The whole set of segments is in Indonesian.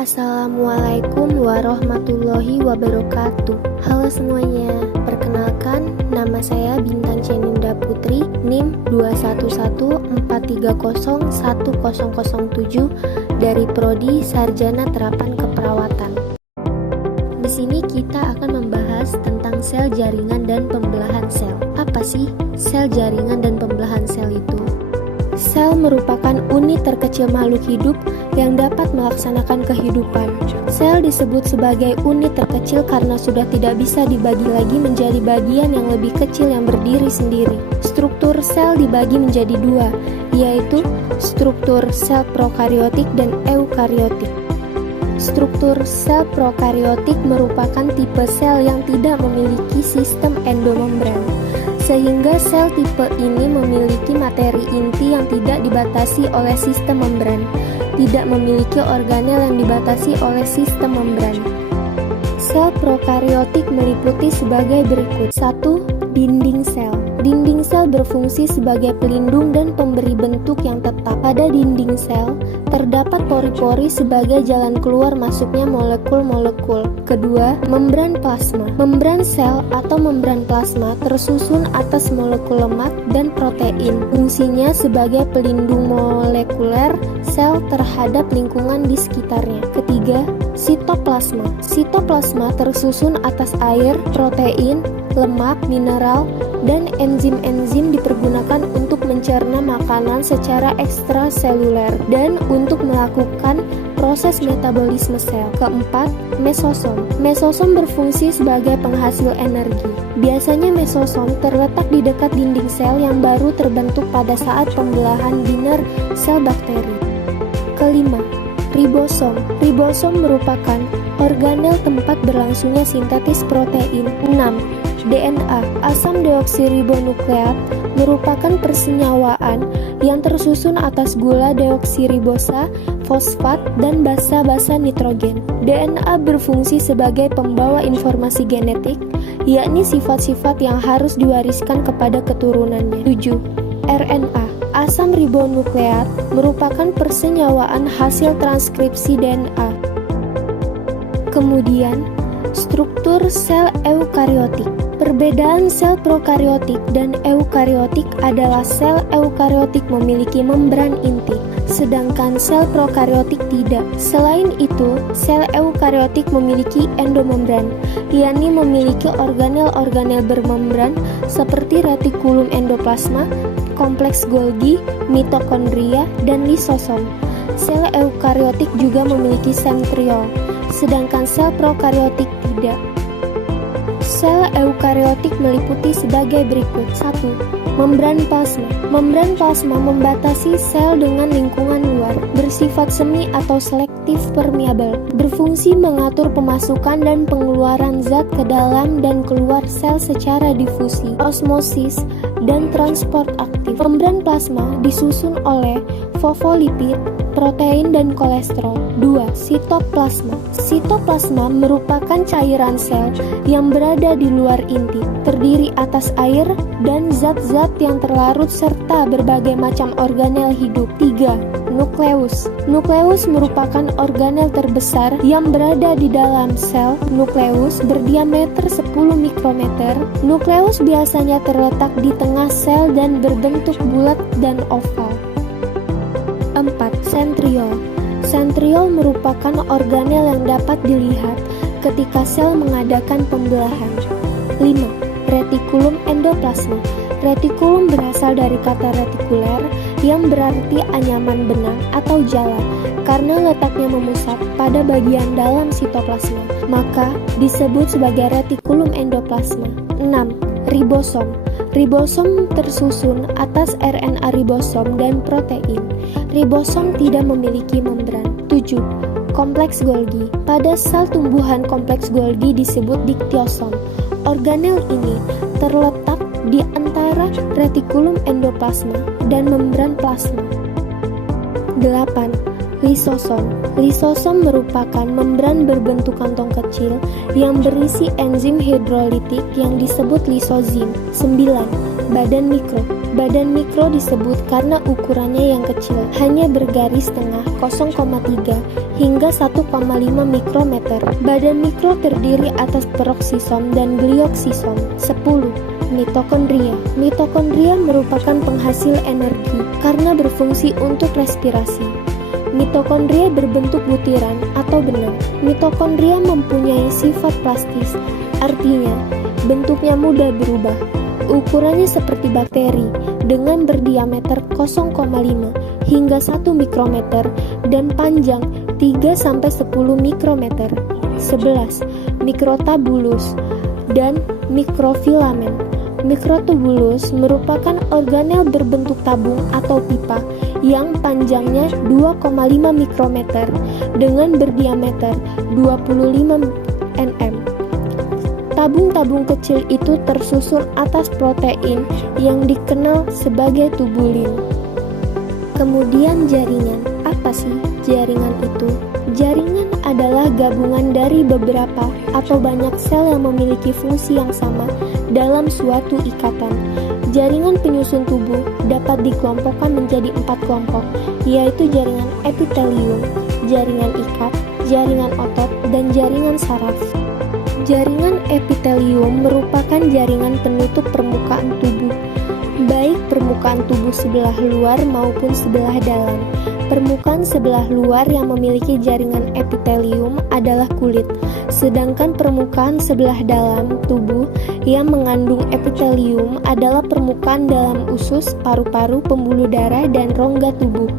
Assalamualaikum warahmatullahi wabarakatuh. Halo semuanya, perkenalkan nama saya Bintang Ceninda Putri, NIM 21143010007 dari Prodi Sarjana Terapan Keperawatan. Di sini kita akan membahas tentang sel jaringan dan pembelahan sel. Apa sih sel jaringan dan pembelahan sel itu? Sel merupakan unit terkecil makhluk hidup yang dapat melaksanakan kehidupan. Sel disebut sebagai unit terkecil karena sudah tidak bisa dibagi lagi menjadi bagian yang lebih kecil yang berdiri sendiri. Struktur sel dibagi menjadi dua, yaitu struktur sel prokariotik dan eukariotik. Struktur sel prokariotik merupakan tipe sel yang tidak memiliki sistem endomembran, sehingga sel tipe ini memiliki materi inti yang tidak dibatasi oleh sistem membran, tidak memiliki organel yang dibatasi oleh sistem membran. Sel prokariotik meliputi sebagai berikut. 1. Dinding sel. Dinding sel berfungsi sebagai pelindung dan pemberi bentuk yang tetap. Pada dinding sel, terdapat pori-pori sebagai jalan keluar masuknya molekul-molekul. Kedua, membran plasma. Membran sel atau membran plasma tersusun atas molekul lemak dan protein. Fungsinya sebagai pelindung molekuler sel terhadap lingkungan di sekitarnya. Ketiga, sitoplasma. Sitoplasma tersusun atas air, protein, lemak, mineral, dan enzim-enzim dipergunakan untuk mencerna makanan secara ekstraseluler dan untuk melakukan proses metabolisme sel. Keempat, mesosom. Mesosom berfungsi sebagai penghasil energi. Biasanya mesosom terletak di dekat dinding sel yang baru terbentuk pada saat pembelahan biner sel bakteri. Kelima, ribosom. Ribosom merupakan organel tempat berlangsungnya sintetis protein. 6. DNA, asam deoksiribonukleat, merupakan persenyawaan yang tersusun atas gula deoksiribosa, fosfat, dan basa-basa nitrogen. DNA berfungsi sebagai pembawa informasi genetik, yakni sifat-sifat yang harus diwariskan kepada keturunannya. 7. RNA, asam ribonukleat, merupakan persenyawaan hasil transkripsi DNA. Kemudian, struktur sel eukariotik. Perbedaan sel prokariotik dan eukariotik adalah sel eukariotik memiliki membran inti, sedangkan sel prokariotik tidak. Selain itu, sel eukariotik memiliki endomembran, yakni memiliki organel-organel bermembran seperti retikulum endoplasma, kompleks Golgi, mitokondria, dan lisosom. Sel eukariotik juga memiliki sentriol, sedangkan sel prokariotik tidak. Sel eukariotik meliputi sebagai berikut. 1. Membran plasma. Membran plasma membatasi sel dengan lingkungan luar, bersifat semi atau selektif permeabel, berfungsi mengatur pemasukan dan pengeluaran zat ke dalam dan keluar sel secara difusi, osmosis, dan transport aktif. Membran plasma disusun oleh fosfolipid, protein, dan kolesterol. 2. Sitoplasma. Sitoplasma merupakan cairan sel yang berada di luar inti, terdiri atas air dan zat-zat yang terlarut serta berbagai macam organel hidup. 3. Nukleus. Nukleus merupakan organel terbesar yang berada di dalam sel. Nukleus berdiameter 10 mikrometer. Nukleus biasanya terletak di tengah sel dan berbentuk bulat dan oval. 4. Sentriol. Sentriol merupakan organel yang dapat dilihat ketika sel mengadakan pembelahan. 5. Retikulum endoplasma. Retikulum berasal dari kata retikuler yang berarti anyaman benang atau jala karena letaknya memusat pada bagian dalam sitoplasma, maka disebut sebagai retikulum endoplasma. 6. Ribosom. Ribosom tersusun atas RNA ribosom dan protein. Ribosom tidak memiliki membran. 7. Kompleks Golgi. Pada sel tumbuhan kompleks Golgi disebut diktiosom. Organel ini terletak di antara retikulum endoplasma dan membran plasma. 8. Lisosom. Lisosom merupakan membran berbentuk kantong kecil yang berisi enzim hidrolitik yang disebut lisozim. 9. Badan mikro. Badan mikro disebut karena ukurannya yang kecil, hanya bergaris tengah 0,3 hingga 1,5 mikrometer. Badan mikro terdiri atas peroksisom dan glioksisom. 10. Mitokondria. Mitokondria merupakan penghasil energi karena berfungsi untuk respirasi. Mitokondria berbentuk butiran atau benang. Mitokondria mempunyai sifat plastis, artinya bentuknya mudah berubah. Ukurannya seperti bakteri dengan berdiameter 0,5 hingga 1 mikrometer dan panjang 3-10 mikrometer. 11. Mikrotubulus dan mikrofilamen. Mikrotubulus merupakan organel berbentuk tabung atau pipa yang panjangnya 2,5 mikrometer dengan berdiameter 25 nm. Tabung-tabung kecil itu tersusun atas protein yang dikenal sebagai tubulin. Kemudian jaringan. Apa sih jaringan itu? Jaringan adalah gabungan dari beberapa atau banyak sel yang memiliki fungsi yang sama dalam suatu ikatan. Jaringan penyusun tubuh dapat dikelompokkan menjadi 4 kelompok, yaitu jaringan epitelium, jaringan ikat, jaringan otot, dan jaringan saraf. Jaringan epitelium merupakan jaringan penutup permukaan tubuh, baik permukaan tubuh sebelah luar maupun sebelah dalam. Permukaan sebelah luar yang memiliki jaringan epitelium adalah kulit, sedangkan permukaan sebelah dalam tubuh yang mengandung epitelium adalah permukaan dalam usus, paru-paru, pembuluh darah, dan rongga tubuh.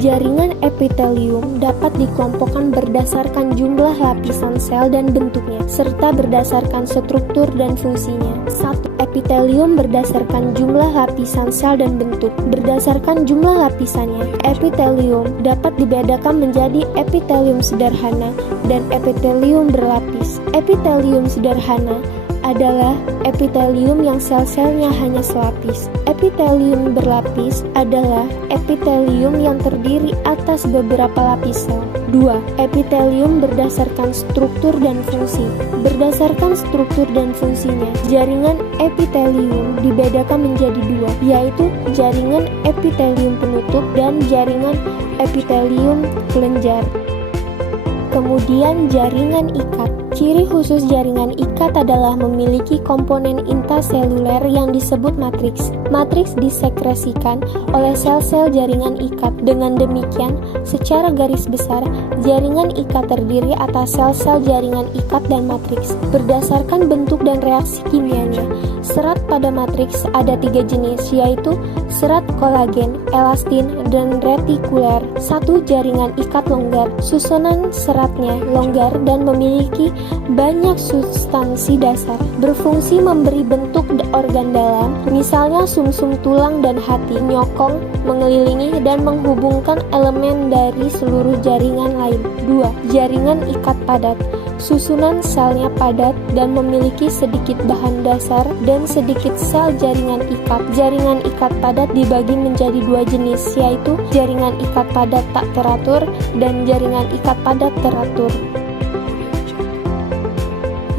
Jaringan epitelium dapat dikelompokkan berdasarkan jumlah lapisan sel dan bentuknya, serta berdasarkan struktur dan fungsinya. 1. Epitelium berdasarkan jumlah lapisan sel dan bentuk. Berdasarkan jumlah lapisannya, epitelium dapat dibedakan menjadi epitelium sederhana dan epitelium berlapis. Epitelium sederhana adalah epitelium yang sel-selnya hanya selapis. Epitelium berlapis adalah epitelium yang terdiri atas beberapa lapis sel. 2. Epitelium berdasarkan struktur dan fungsi. Berdasarkan struktur dan fungsinya, jaringan epitelium dibedakan menjadi 2, yaitu jaringan epitelium penutup dan jaringan epitelium kelenjar. Kemudian jaringan ikat. Ciri khusus jaringan ikat adalah memiliki komponen intraseluler yang disebut matriks. Matriks disekresikan oleh sel-sel jaringan ikat. Dengan demikian, secara garis besar, jaringan ikat terdiri atas sel-sel jaringan ikat dan matriks. Berdasarkan bentuk dan reaksi kimianya, serat pada matriks ada 3 jenis, yaitu serat kolagen, elastin, dan retikuler. 1. Jaringan ikat longgar. Susunan seratnya longgar dan memiliki banyak substansi dasar, berfungsi memberi bentuk organ dalam, misalnya sumsum tulang dan hati, nyokong, mengelilingi, dan menghubungkan elemen dari seluruh jaringan lain. 2. Jaringan ikat padat. Susunan selnya padat dan memiliki sedikit bahan dasar dan sedikit sel jaringan ikat. Jaringan ikat padat dibagi menjadi 2 jenis, yaitu jaringan ikat padat tak teratur dan jaringan ikat padat teratur.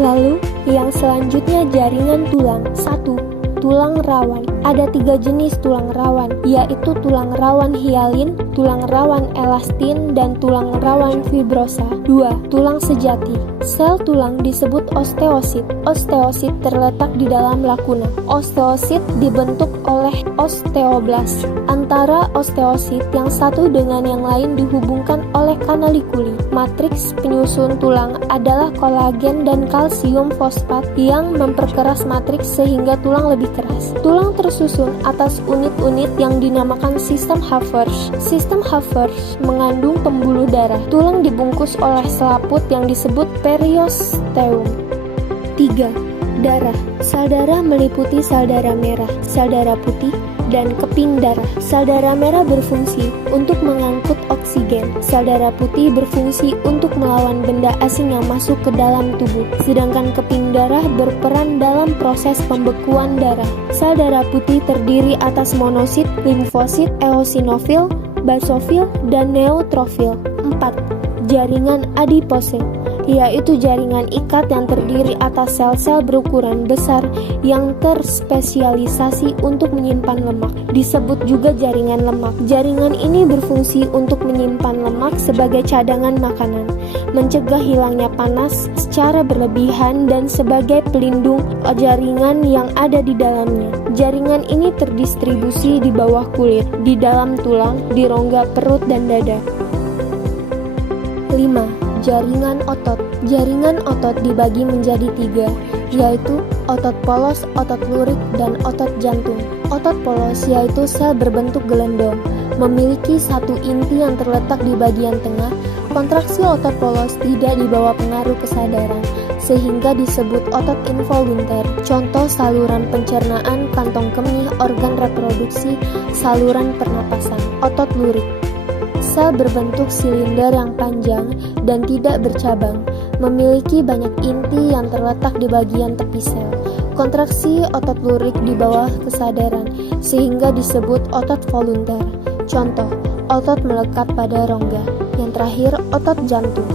Lalu, yang selanjutnya jaringan tulang. 1. Tulang rawan. Ada 3 jenis tulang rawan, yaitu tulang rawan hialin, tulang rawan elastin, dan tulang rawan fibrosa. 2. Tulang sejati. Sel tulang disebut osteosit. Osteosit terletak di dalam lakuna. Osteosit dibentuk oleh osteoblas. Antara osteosit yang satu dengan yang lain dihubungkan oleh kanalikuli. Matriks penyusun tulang adalah kolagen dan kalsium fosfat yang memperkeras matriks sehingga tulang lebih keras. Tulang tersusun atas unit-unit yang dinamakan sistem Haffers. Sistem Haffers mengandung pembuluh darah. Tulang dibungkus oleh selaput yang disebut periosteum. 3. Darah. Sel darah meliputi sel darah merah, sel darah putih, dan keping darah. Sel darah merah berfungsi untuk mengangkut oksigen. Sel darah putih berfungsi untuk melawan benda asing yang masuk ke dalam tubuh. Sedangkan keping darah berperan dalam proses pembekuan darah. Sel darah putih terdiri atas monosit, limfosit, eosinofil, basofil, dan neutrofil. 4. Jaringan adipose. yaitu jaringan ikat yang terdiri atas sel-sel berukuran besar yang terspesialisasi untuk menyimpan lemak. Disebut juga jaringan lemak. Jaringan ini berfungsi untuk menyimpan lemak sebagai cadangan makanan, mencegah hilangnya panas secara berlebihan, dan sebagai pelindung jaringan yang ada di dalamnya. Jaringan ini terdistribusi di bawah kulit, di dalam tulang, di rongga perut dan dada. 5. Jaringan otot. Jaringan otot dibagi menjadi 3, yaitu otot polos, otot lurik, dan otot jantung. Otot polos yaitu sel berbentuk gelendong, memiliki satu inti yang terletak di bagian tengah. Kontraksi otot polos tidak dibawa pengaruh kesadaran, sehingga disebut otot involunter. Contoh saluran pencernaan, kantong kemih, organ reproduksi, saluran pernapasan. Otot lurik. Sel berbentuk silinder yang panjang dan tidak bercabang, memiliki banyak inti yang terletak di bagian tepi sel. Kontraksi otot lurik di bawah kesadaran, sehingga disebut otot volunter. Contoh, otot melekat pada rongga. Yang terakhir, otot jantung.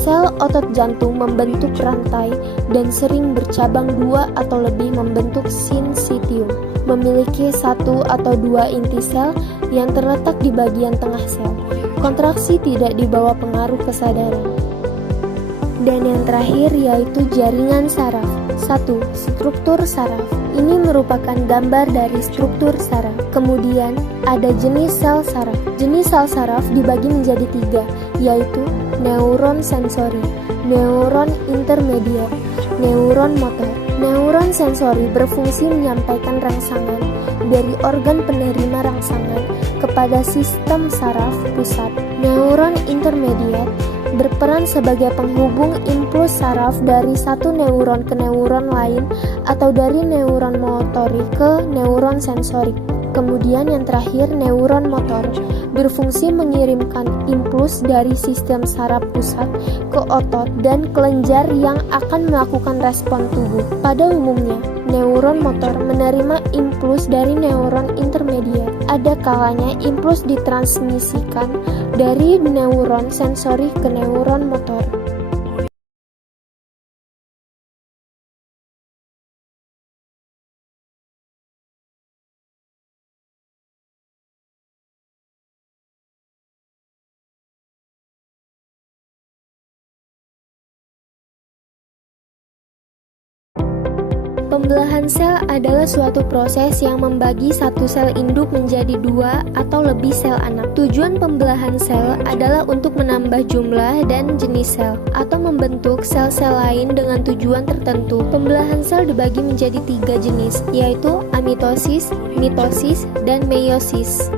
Sel otot jantung membentuk rantai dan sering bercabang 2 atau lebih membentuk sinsitium. Memiliki 1 atau 2 inti sel yang terletak di bagian tengah sel. Kontraksi tidak dibawa pengaruh kesadaran. Dan yang terakhir yaitu jaringan saraf. 1. Struktur saraf. Ini merupakan gambar dari struktur saraf. Kemudian ada jenis sel saraf. Jenis sel saraf dibagi menjadi 3, yaitu neuron sensori, neuron intermediat, neuron motor. Neuron sensori berfungsi menyampaikan rangsangan dari organ penerima rangsangan kepada sistem saraf pusat. Neuron intermediat berperan sebagai penghubung impuls saraf dari satu neuron ke neuron lain atau dari neuron motorik ke neuron sensorik. Kemudian yang terakhir, neuron motor berfungsi mengirimkan impuls dari sistem saraf pusat ke otot dan kelenjar yang akan melakukan respon tubuh. Pada umumnya, neuron motor menerima impuls dari neuron intermediat. Ada kalanya impuls ditransmisikan dari neuron sensori ke neuron motor. Pembelahan sel adalah suatu proses yang membagi satu sel induk menjadi 2 atau lebih sel anak. Tujuan pembelahan sel adalah untuk menambah jumlah dan jenis sel, atau membentuk sel-sel lain dengan tujuan tertentu. Pembelahan sel dibagi menjadi 3 jenis, yaitu amitosis, mitosis, dan meiosis.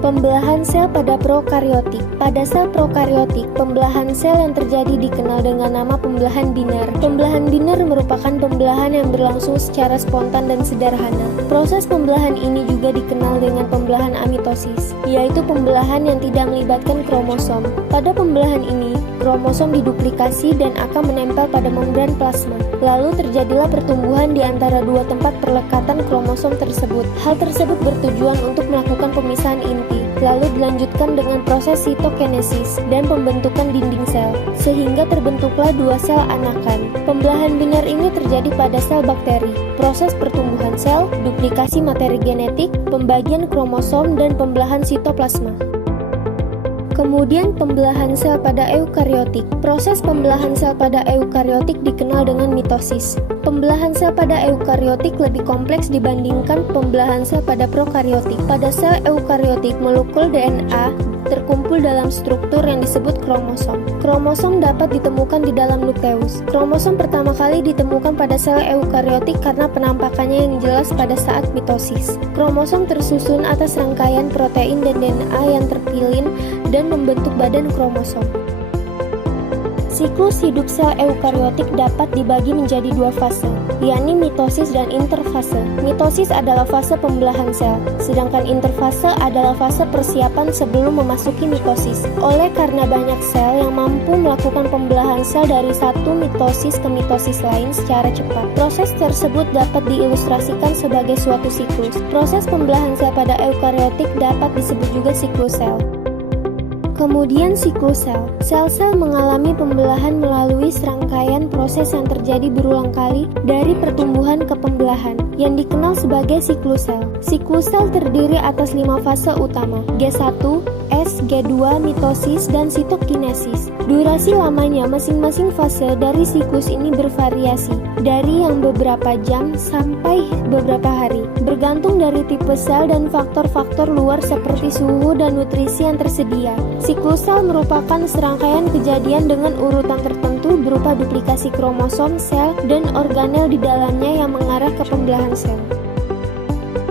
Pembelahan sel pada prokariotik. Pada sel prokariotik, pembelahan sel yang terjadi dikenal dengan nama pembelahan binar. Pembelahan binar merupakan pembelahan yang berlangsung secara spontan dan sederhana. Proses pembelahan ini juga dikenal dengan pembelahan amitosis, yaitu pembelahan yang tidak melibatkan kromosom. Pada pembelahan ini, kromosom diduplikasi dan akan menempel pada membran plasma. Lalu terjadilah pertumbuhan di antara 2 tempat perlekatan kromosom tersebut. Hal tersebut bertujuan untuk melakukan pemisahan inti, lalu dilanjutkan dengan proses sitokinesis dan pembentukan dinding sel, sehingga terbentuklah 2 sel anakan. Pembelahan binar ini terjadi pada sel bakteri. Proses pertumbuhan sel, duplikasi materi genetik, pembagian kromosom, dan pembelahan sitoplasma. Kemudian pembelahan sel pada eukariotik. Proses pembelahan sel pada eukariotik dikenal dengan mitosis. Pembelahan sel pada eukariotik lebih kompleks dibandingkan pembelahan sel pada prokariotik. Pada sel eukariotik, molekul DNA terkumpul dalam struktur yang disebut kromosom. Kromosom dapat ditemukan di dalam nukleus. Kromosom pertama kali ditemukan pada sel eukariotik karena penampakannya yang jelas pada saat mitosis. Kromosom tersusun atas rangkaian protein dan DNA yang terpilin dan membentuk badan kromosom. Siklus hidup sel eukariotik dapat dibagi menjadi 2 fase, yakni mitosis dan interfase. Mitosis adalah fase pembelahan sel, sedangkan interfase adalah fase persiapan sebelum memasuki mitosis. Oleh karena banyak sel yang mampu melakukan pembelahan sel dari satu mitosis ke mitosis lain secara cepat, proses tersebut dapat diilustrasikan sebagai suatu siklus. Proses pembelahan sel pada eukariotik dapat disebut juga siklus sel. Kemudian siklus sel. Sel-sel mengalami pembelahan melalui serangkaian proses yang terjadi berulang kali dari pertumbuhan ke pembelahan, yang dikenal sebagai siklus sel. Siklus sel terdiri atas 5 fase utama, G1, S, G2, mitosis, dan sitokinesis. Durasi lamanya masing-masing fase dari siklus ini bervariasi, dari yang beberapa jam sampai beberapa hari, bergantung dari tipe sel dan faktor-faktor luar seperti suhu dan nutrisi yang tersedia. Siklus sel merupakan serangkaian kejadian dengan urutan tertentu berupa duplikasi kromosom, sel, dan organel di dalamnya yang mengarah ke pembelahan sel.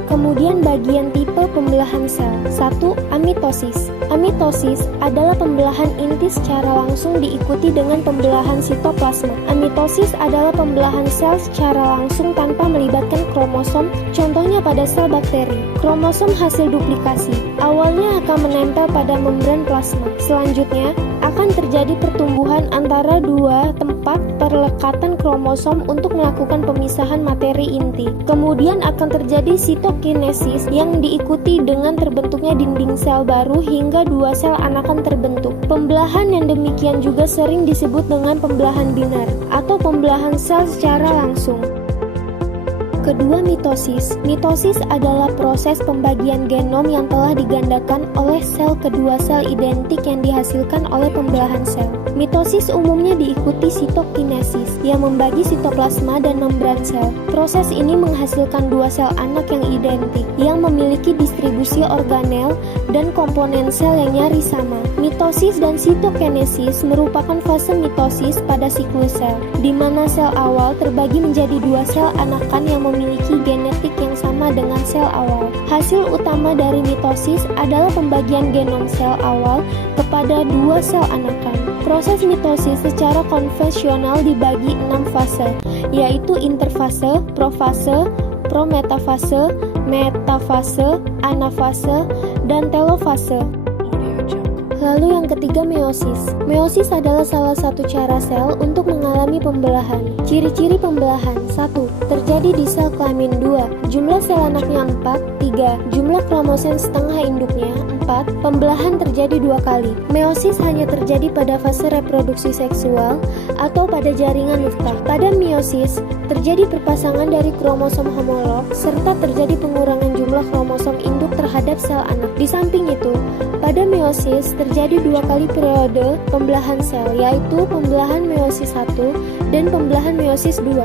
Kemudian bagian tipe pembelahan sel. 1. Amitosis. Amitosis adalah pembelahan inti secara langsung diikuti dengan pembelahan sitoplasma. Amitosis adalah pembelahan sel secara langsung tanpa melibatkan kromosom, contohnya pada sel bakteri. Kromosom hasil duplikasi awalnya akan menempel pada membran plasma. Selanjutnya akan terjadi pertumbuhan antara dua tempat perlekatan kromosom untuk melakukan pemisahan materi inti. Kemudian akan terjadi sitokinesis yang diikuti dengan terbentuknya dinding sel baru hingga dua sel anakan terbentuk. Pembelahan yang demikian juga sering disebut dengan pembelahan binar atau pembelahan sel secara langsung. Kedua, mitosis. Mitosis adalah proses pembagian genom yang telah digandakan oleh sel kedua sel identik yang dihasilkan oleh pembelahan sel. Mitosis umumnya diikuti sitokinesis yang membagi sitoplasma dan membran sel. Proses ini menghasilkan dua sel anak yang identik yang memiliki distribusi organel dan komponen sel yang nyaris sama. Mitosis dan sitokinesis merupakan fase mitosis pada siklus sel, di mana sel awal terbagi menjadi dua sel anakan yang memiliki genetik yang sama dengan sel awal. Hasil utama dari mitosis adalah pembagian genom sel awal kepada dua sel anakan. Proses mitosis secara konvensional dibagi 6 fase, yaitu interfase, profase, prometafase, metafase, anafase, dan telofase. Lalu yang ketiga, meiosis. Meiosis adalah salah satu cara sel untuk mengalami pembelahan. Ciri-ciri pembelahan: 1. Terjadi di sel kelamin. 2. Jumlah sel anaknya 4. 3. Jumlah kromosom setengah induknya. 4. Pembelahan terjadi 2 kali. Meiosis hanya terjadi pada fase reproduksi seksual atau pada jaringan nutfah. Pada meiosis, terjadi perpasangan dari kromosom homolog serta terjadi pengurangan jumlah kromosom induk terhadap sel anak. Di samping itu, pada meiosis terjadi 2 kali periode pembelahan sel, yaitu pembelahan meiosis 1 dan pembelahan meiosis 2.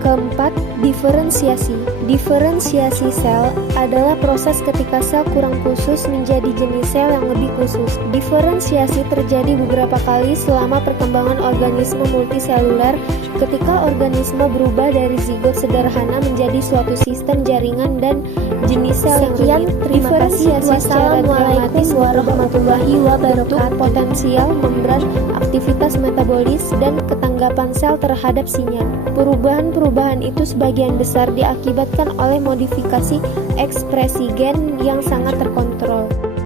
Keempat, diferensiasi. Diferensiasi sel adalah proses ketika sel kurang khusus menjadi jenis sel yang lebih khusus. Diferensiasi terjadi beberapa kali selama perkembangan organisme multiseluler ketika organisme berubah dari zigot sederhana menjadi suatu sistem jaringan dan jenis sel yang rumit. Terima kasih. Wassalamualaikum warahmatullahi wabarakatuh. Potensial, membran, aktivitas metabolis, dan ketanggapan sel terhadap sinyal. Perubahan-perubahan itu sebagian besar diakibatkan oleh modifikasi ekspresi gen yang sangat terkontrol.